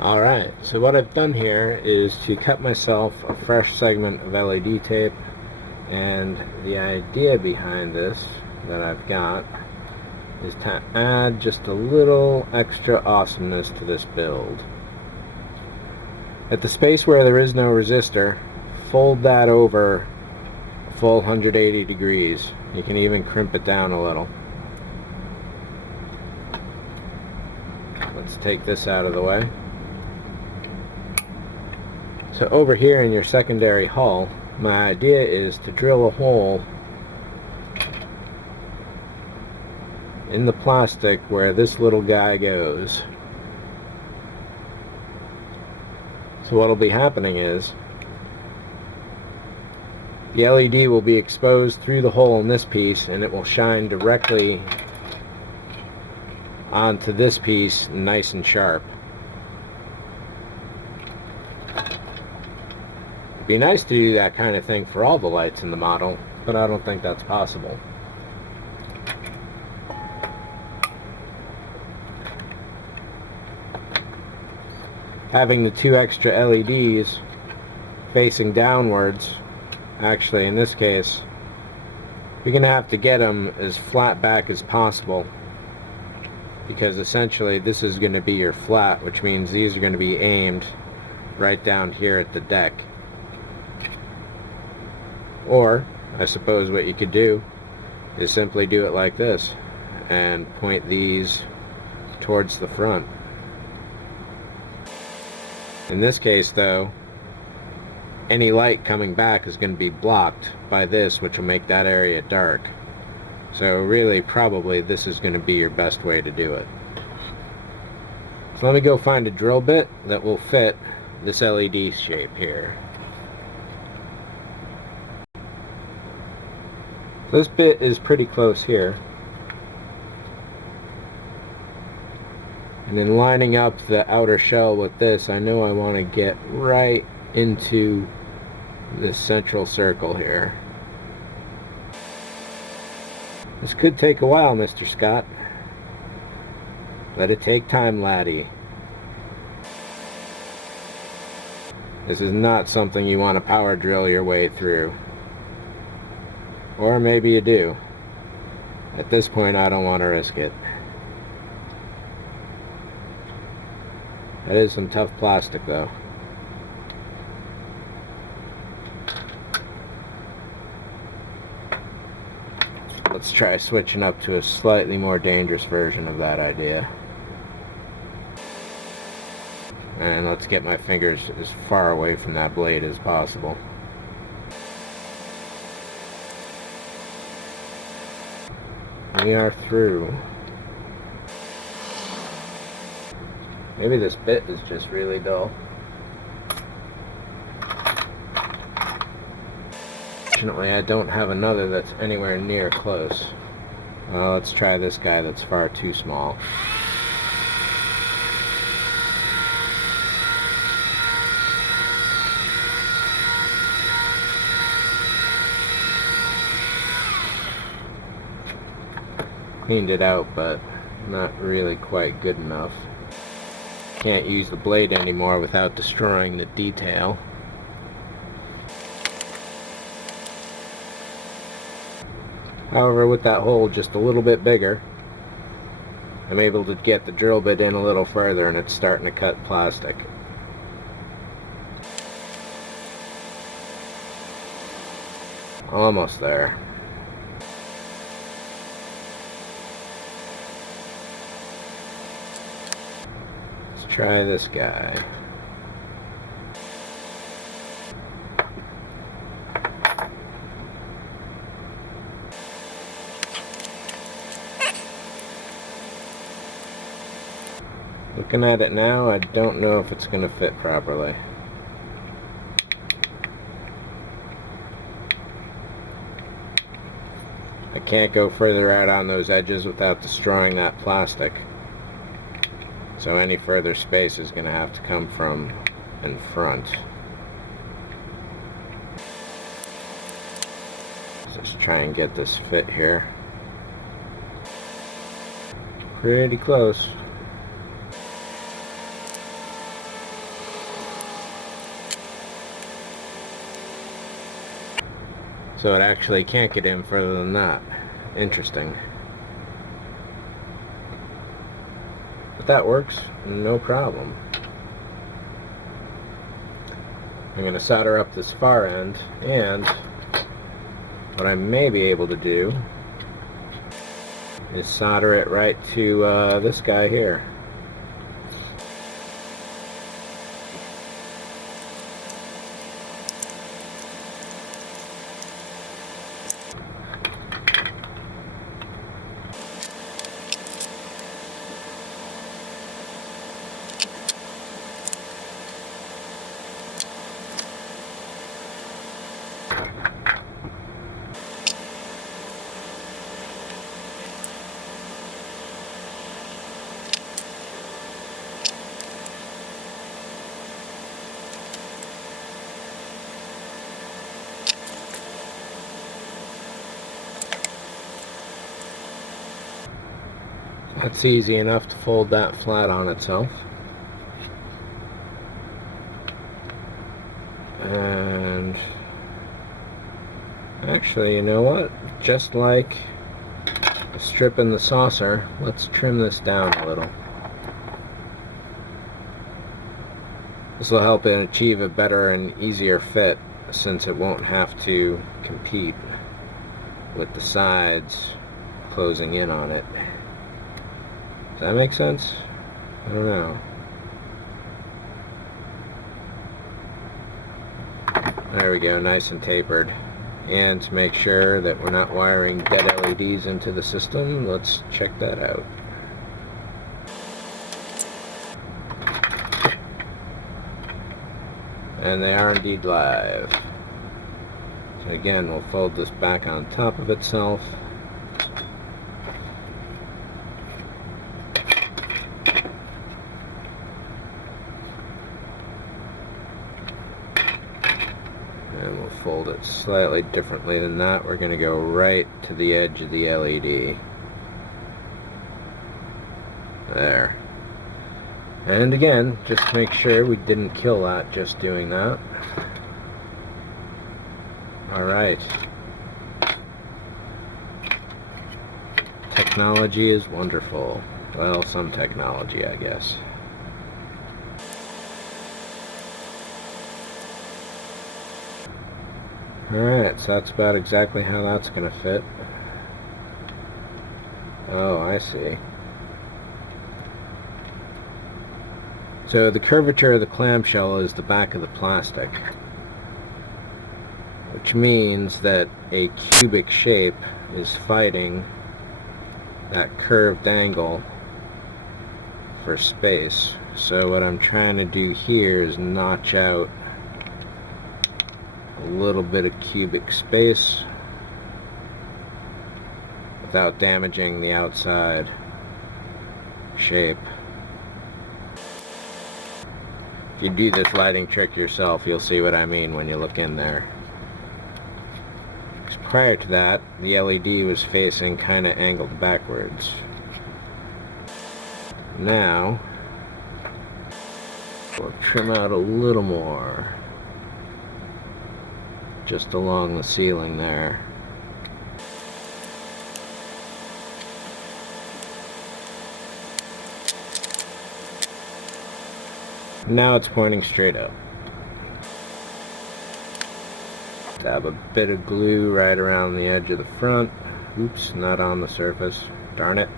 Alright, so what I've done here is to cut myself a fresh segment of LED tape, and the idea behind this that I've got is to add just a little extra awesomeness to this build. At the space where there is no resistor, fold that over a full 180 degrees. You can even crimp it down a little. Let's take this out of the way. So over here in your secondary hull, my idea is to drill a hole in the plastic where this little guy goes. So what will be happening is the LED will be exposed through the hole in this piece, and it will shine directly onto this piece nice and sharp. It'd be nice to do that kind of thing for all the lights in the model, but I don't think that's possible. Having the two extra LEDs facing downwards, actually in this case you're going to have to get them as flat back as possible, because essentially this is going to be your flat, which means these are going to be aimed right down here at the deck. Or I suppose what you could do is simply do it like this and point these towards the front. In this case though, any light coming back is going to be blocked by this, which will make that area dark. So really probably this is going to be your best way to do it. So let me go find a drill bit that will fit this LED shape here. This bit is pretty close here. And in lining up the outer shell with this, I know I want to get right into this central circle here. This could take a while, Mr. Scott. Let it take time, laddie. This is not something you want to power drill your way through. Or maybe you do. At this point, I don't want to risk it. That is some tough plastic, though. Let's try switching up to a slightly more dangerous version of that idea. And let's get my fingers as far away from that blade as possible. We are through. Maybe this bit is just really dull. Fortunately, I don't have another that's anywhere near close. Well, let's try this guy that's far too small. Cleaned it out, but not really quite good enough. Can't use the blade anymore without destroying the detail. However, with that hole just a little bit bigger, I'm able to get the drill bit in a little further, and it's starting to cut plastic. Almost there. Let's try this guy. Looking at it now, I don't know if it's going to fit properly. I can't go further out on those edges without destroying that plastic. So any further space is going to have to come from in front. Let's try and get this fit here. Pretty close. So it actually can't get in further than that. Interesting. But that works, no problem. I'm going to solder up this far end, and what I may be able to do is solder it right to this guy here. That's easy enough to fold that flat on itself. And actually, you know what? Just like a strip in the saucer, let's trim this down a little. This will help it achieve a better and easier fit, since it won't have to compete with the sides closing in on it. Does that make sense? I don't know. There we go, nice and tapered. And to make sure that we're not wiring dead LEDs into the system, let's check that out. And they are indeed live. So again, we'll fold this back on top of itself. And we'll fold it slightly differently than that. We're going to go right to the edge of the LED. There. And again, just to make sure we didn't kill that just doing that. Alright. Technology is wonderful. Well, some technology, I guess. Alright, so that's about exactly how that's going to fit. Oh, I see. So the curvature of the clamshell is the back of the plastic, which means that a cubic shape is fighting that curved angle for space. So what I'm trying to do here is notch out a little bit of cubic space without damaging the outside shape. If you do this lighting trick yourself, you'll see what I mean when you look in there. Because prior to that, the LED was facing kind of angled backwards. Now, we'll trim out a little more, just along the ceiling there. Now it's pointing straight up. Dab a bit of glue right around the edge of the front. Oops, not on the surface. Darn it.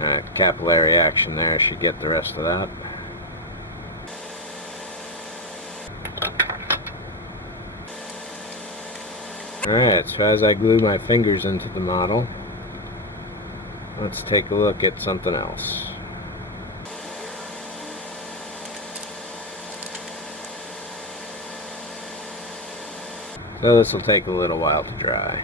Alright, capillary action there should get the rest of that. Alright, so as I glue my fingers into the model, let's take a look at something else. So this will take a little while to dry.